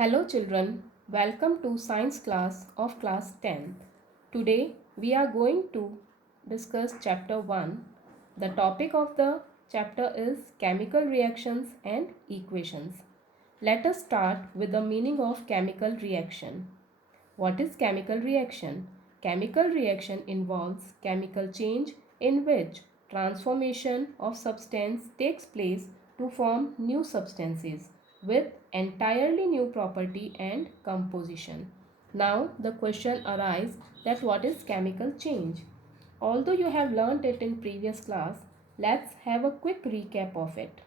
Hello children, welcome to science class of class 10th. Today we are going to discuss chapter 1. The topic of the chapter is chemical reactions and equations. Let us start with the meaning of chemical reaction. What is chemical reaction? Chemical reaction involves chemical change in which transformation of substance takes place to form new substances with entirely new property and composition. Now the question arises that what is chemical change? Although you have learnt it in previous class, let's have a quick recap of it.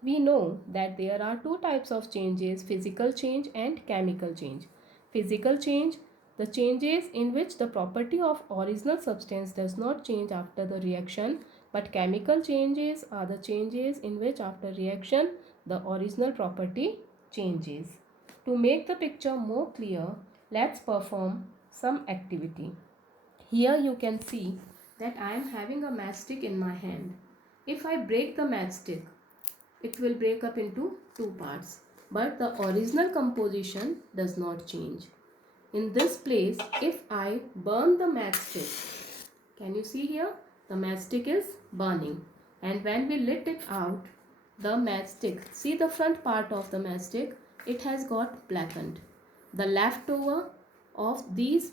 We know that there are two types of changes, physical change and chemical change. Physical change, the changes in which the property of original substance does not change after the reaction, but chemical changes are the changes in which after reaction the original property changes. To make the picture more clear, let's perform some activity. Here you can see that I am having a matchstick in my hand. If I break the matchstick, it will break up into two parts, but the original composition does not change. In this place, if I burn the matchstick, can you see here? The matchstick is burning, and when we lit it out, the matchstick, see the front part of the matchstick, it has got blackened. The leftover of this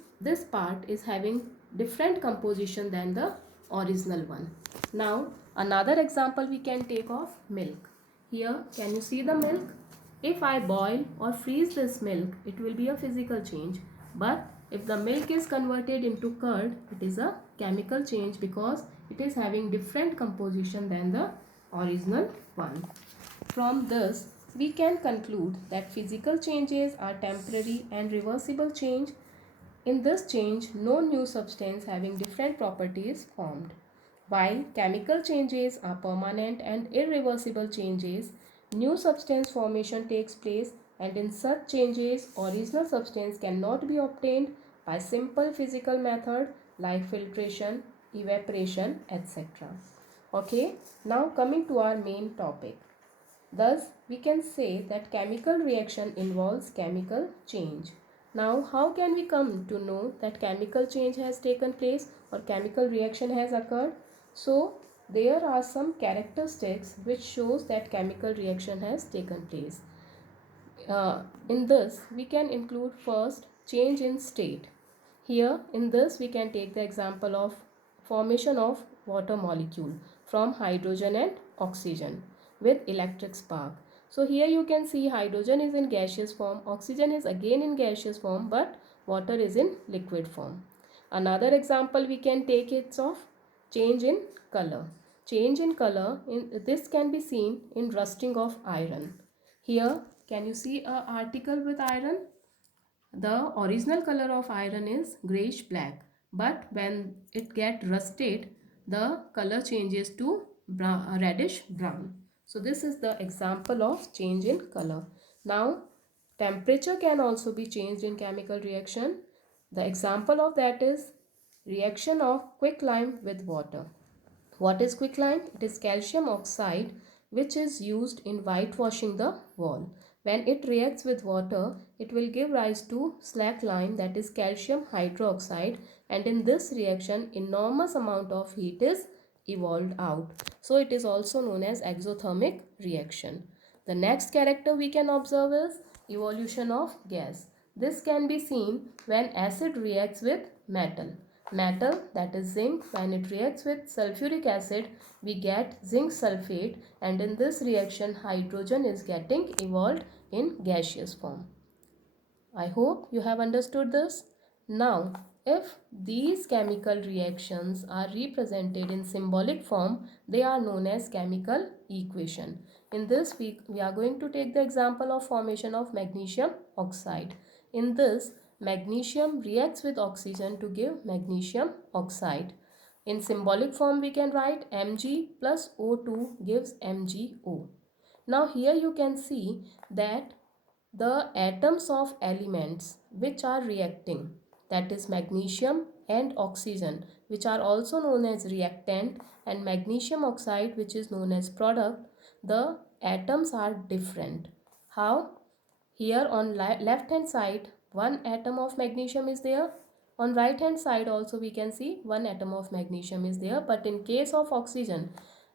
part is having different composition than the original one. Now another example we can take of milk. Here can you see the milk? If I boil or freeze this milk, it will be a physical change, but if the milk is converted into curd, it is a chemical change because it is having different composition than the original one. From this, we can conclude that physical changes are temporary and reversible change. In this change, no new substance having different properties formed. While chemical changes are permanent and irreversible changes, new substance formation takes place, and in such changes, original substance cannot be obtained by simple physical method like filtration, evaporation, etc. Okay, now coming to our main topic. Thus, we can say that chemical reaction involves chemical change. Now, how can we come to know that chemical change has taken place or chemical reaction has occurred? So, there are some characteristics which shows that chemical reaction has taken place. In this, we can include first change in state. Here, in this, we can take the example of formation of water molecule from hydrogen and oxygen with electric spark. So here you can see hydrogen is in gaseous form, oxygen is again in gaseous form, but water is in liquid form. Another example we can take it of change in color. Change in color, this can be seen in rusting of iron. Here, can you see a article with iron? The original color of iron is grayish black, but when it get rusted, the color changes to reddish brown. So this is the example of change in color. Now temperature can also be changed in chemical reaction. The example of that is reaction of quicklime with water. What is quicklime? It is calcium oxide which is used in whitewashing the wall. When it reacts with water, it will give rise to slackline, that is calcium hydroxide, and in this reaction enormous amount of heat is evolved out. So it is also known as exothermic reaction. The next character we can observe is evolution of gas. This can be seen when acid reacts with metal. Metal, that is zinc, when it reacts with sulfuric acid, we get zinc sulfate, and in this reaction hydrogen is getting evolved in gaseous form. I hope you have understood this. Now, if these chemical reactions are represented in symbolic form, they are known as chemical equation. In this we are going to take the example of formation of magnesium oxide. In this, magnesium reacts with oxygen to give magnesium oxide. In symbolic form, we can write Mg plus O2 gives MgO. Now here you can see that the atoms of elements which are reacting, that is magnesium and oxygen, which are also known as reactant, and magnesium oxide, which is known as product, the atoms are different. How? Here on left hand side, one atom of magnesium is there. On right hand side also we can see one atom of magnesium is there. But in case of oxygen,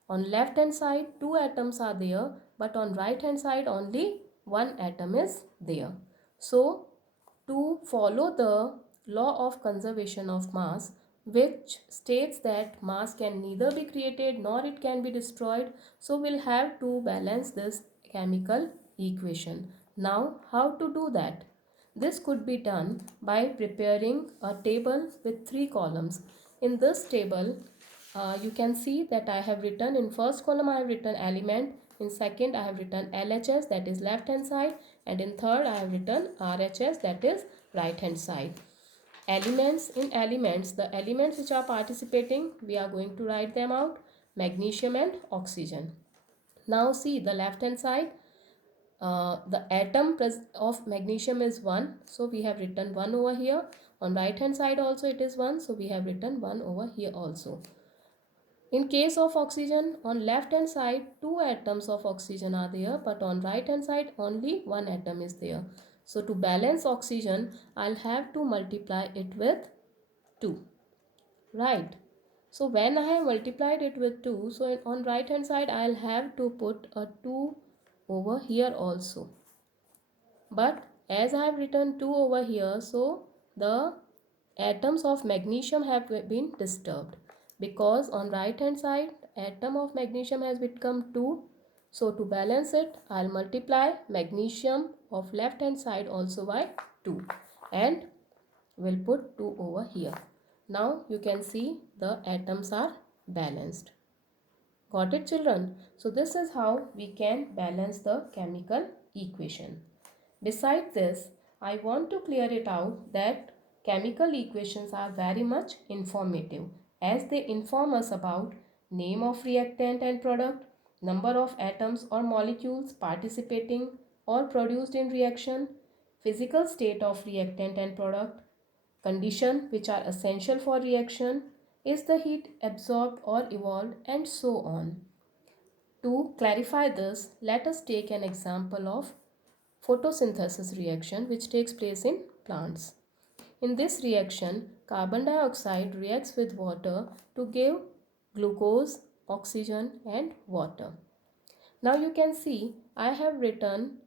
on left hand side two atoms are there, but on right hand side only one atom is there. So to follow the law of conservation of mass, which states that mass can neither be created nor it can be destroyed, so we'll have to balance this chemical equation. Now how to do that? This could be done by preparing a table with three columns. In this table, you can see that I have written in first column I have written element, in second I have written LHS, that is left hand side, and in third I have written RHS, that is right hand side. Elements, in elements, the elements which are participating, we are going to write them out: magnesium and oxygen. Now see the left hand side, the atom of magnesium is 1, so we have written 1 over here. On right hand side also it is 1, so we have written 1 over here also. In case of oxygen, on left hand side two atoms of oxygen are there, but on right hand side only one atom is there. So to balance oxygen, I'll have to multiply it with 2. Right. So when I have multiplied it with 2, so on right hand side I'll have to put a 2 over here also. But as I have written 2 over here, so the atoms of magnesium have been disturbed, because on right hand side atom of magnesium has become 2. So to balance it, I'll multiply magnesium of left hand side also by 2 and we'll put 2 over here. Now you can see the atoms are balanced. Got it, children? So this is how we can balance the chemical equation. Besides this, I want to clear it out that chemical equations are very much informative, as they inform us about name of reactant and product, number of atoms or molecules participating or produced in reaction, physical state of reactant and product, condition which are essential for reaction, is the heat absorbed or evolved, and so on. To clarify this, let us take an example of photosynthesis reaction which takes place in plants. In this reaction, carbon dioxide reacts with water to give glucose, oxygen and water. Now you can see I have written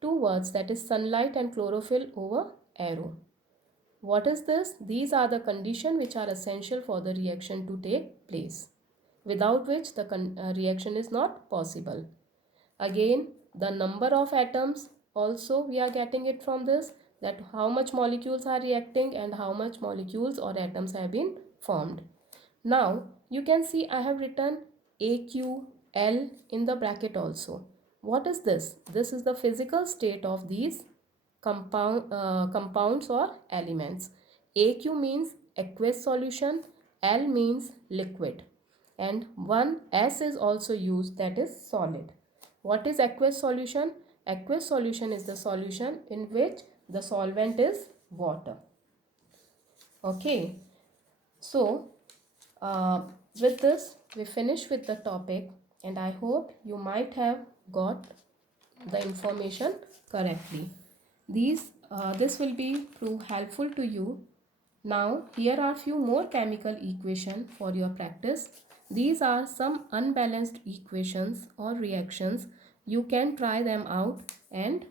two words, that is sunlight and chlorophyll, over arrow. What is this? These are the conditions which are essential for the reaction to take place, without which the reaction is not possible. Again, the number of atoms also we are getting it from this, that how much molecules are reacting and how much molecules or atoms have been formed. Now you can see I have written AQL in the bracket also. What is this? This is the physical state of these compounds or elements. AQ means aqueous solution, L means liquid, and one S is also used, that is solid. What is aqueous solution? Aqueous solution is the solution in which the solvent is water. Okay, so uh, with this we finish with the topic, and I hope you might have got the information correctly. This will be prove helpful to you. Now here are few more chemical equation for your practice. These are some unbalanced equations or reactions. You can try them out and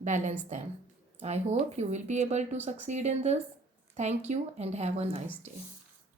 balance them. I hope you will be able to succeed in this. Thank you and have a nice day.